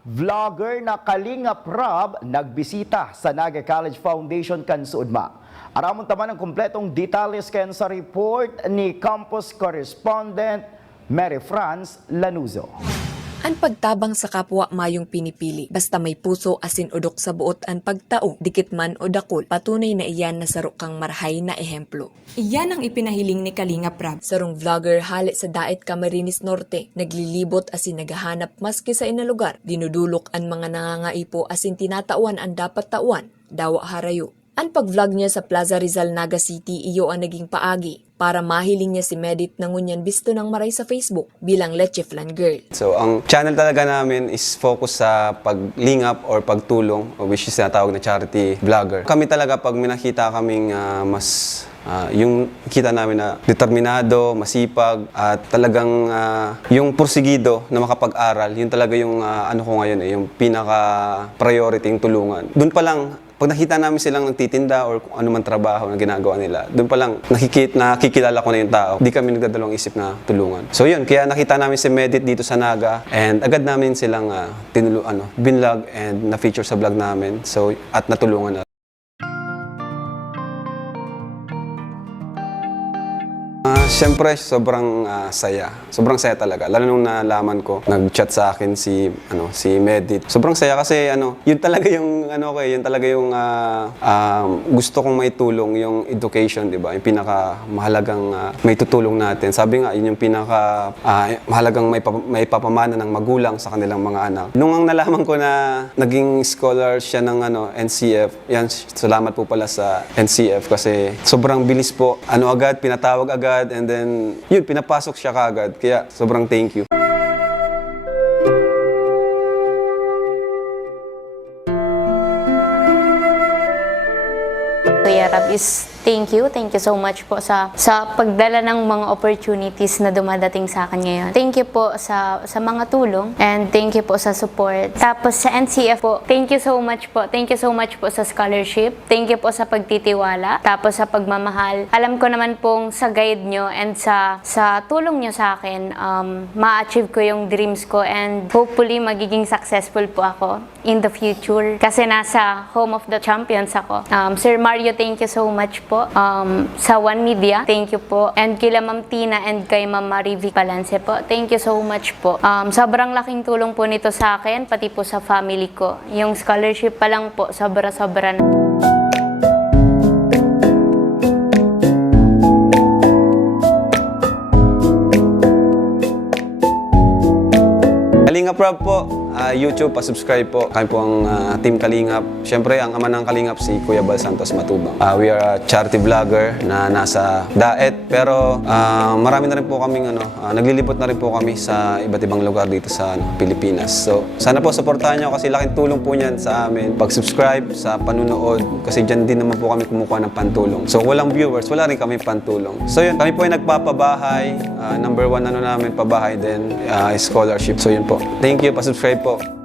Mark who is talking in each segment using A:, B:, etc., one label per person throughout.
A: Vlogger na Kalingap Rob nagbisita sa Naga College Foundation Kansuudma. Aramon taman ang kumpletong detalles ken sa report ni campus correspondent Mary France Lanuzo.
B: Ang pagtabang sa kapwa mayong pinipili, basta may puso asin udok sa buot ang pagtao, dikit man o dakol, patunay na iyan na sarok kang marhay na ehemplo. Iyan ang ipinahiling ni Kalinga Prab. Sarong vlogger hali sa Daet Camarines Norte, naglilibot asin naghahanap maski sa inalugar, dinudulok ang mga nangangaipo asin tinatawan ang dapat tauan, dawa harayo. Ang pag-vlog niya sa Plaza Rizal, Naga City, iyo ang naging paagi para mahiling niya si Medit na ngunyan bisto ng maray sa Facebook bilang Leche Flan Girl.
C: So, ang channel talaga namin is focus sa paglingap or pagtulong, which is tinatawag na charity vlogger. Kami talaga pag may nakita kaming ah, mas ah, yung kita namin na determinado, masipag, at talagang ah, yung porsigido na makapag-aral, yun talaga yung ah, ano ko ngayon eh, yung pinaka-priority yung tulungan. Doon pa lang, pag nakita namin silang nagtitinda or kung ano man trabaho na ginagawa nila, doon pa lang nakikit, nakikilala ko na yung tao. Di kami nagdadalawang isip na tulungan. So yun, kaya nakita namin si Medit dito sa Naga and agad namin silang uh, tinulu, ano, binlog and na-feature sa vlog namin. So, at natulungan na. Siyempre, sobrang ah, saya. Sobrang saya talaga. Lalo nung nalaman ko, nag-chat sa akin si ano si Medit. Sobrang saya kasi ano, yun talaga yung ano ko, eh, yun talaga yung ah, um, gusto kong maitulong yung education, 'di ba? Yung pinaka mahalagang uh, maitutulong natin. Sabi nga, yun yung pinaka ah, mahalagang may maipapamana ng magulang sa kanilang mga anak. Nung ang nalaman ko na naging scholar siya ng ano NCF, yan salamat po pala sa NCF kasi sobrang bilis po. Ano agad, pinatawag agad and then yun pinapasok siya kaagad. Kaya sobrang thank you.
D: Kuya Rab is thank you. Thank you so much po sa sa pagdala ng mga opportunities na dumadating sa akin ngayon. Thank you po sa sa mga tulong and thank you po sa support. Tapos sa NCF po, thank you so much po. Thank you so much po sa scholarship. Thank you po sa pagtitiwala. Tapos sa pagmamahal. Alam ko naman pong sa guide nyo and sa sa tulong nyo sa akin, um, ma-achieve ko yung dreams ko and hopefully magiging successful po ako in the future. Kasi nasa home of the champions ako. Um, Sir Mario, thank you so much po. Um, sa One Media, thank you po. And kila Ma'am Tina and kay Ma'am Marivic Palance po, thank you so much po. Um, sobrang laking tulong po nito sa akin, pati po sa family ko. Yung scholarship pa lang po, sobra-sobra na.
C: Kalingap Rob po, ah, YouTube, pa-subscribe po. Kami po ang ah, Team Kalingap. Siyempre, ang ama ng Kalingap si Kuya Bal Santos Matubang. Ah, we are a charity vlogger na nasa Daet. Pero ah, marami na rin po kaming, ano, ah, naglilipot na rin po kami sa iba't ibang lugar dito sa ano, Pilipinas. So, sana po supportahan nyo kasi laking tulong po niyan sa amin. Pag-subscribe sa panunood kasi dyan din naman po kami kumukuha ng pantulong. So, walang viewers, wala rin kami pantulong. So, yun, kami po ay nagpapabahay. Ah, number one ano namin pabahay din is scholarship. So, yun po. Thank you, pa-subscribe 播。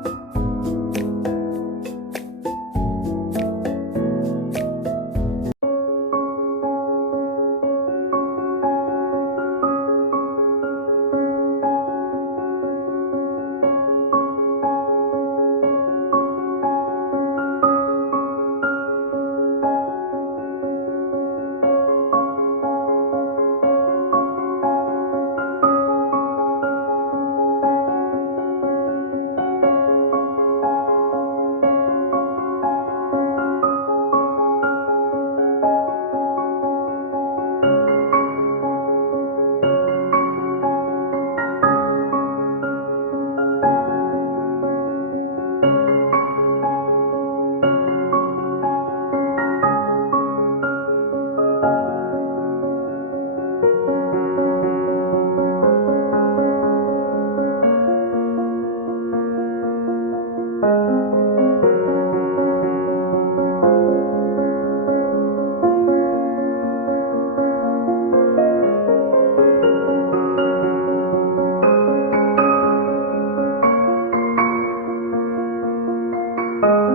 C: Thank you.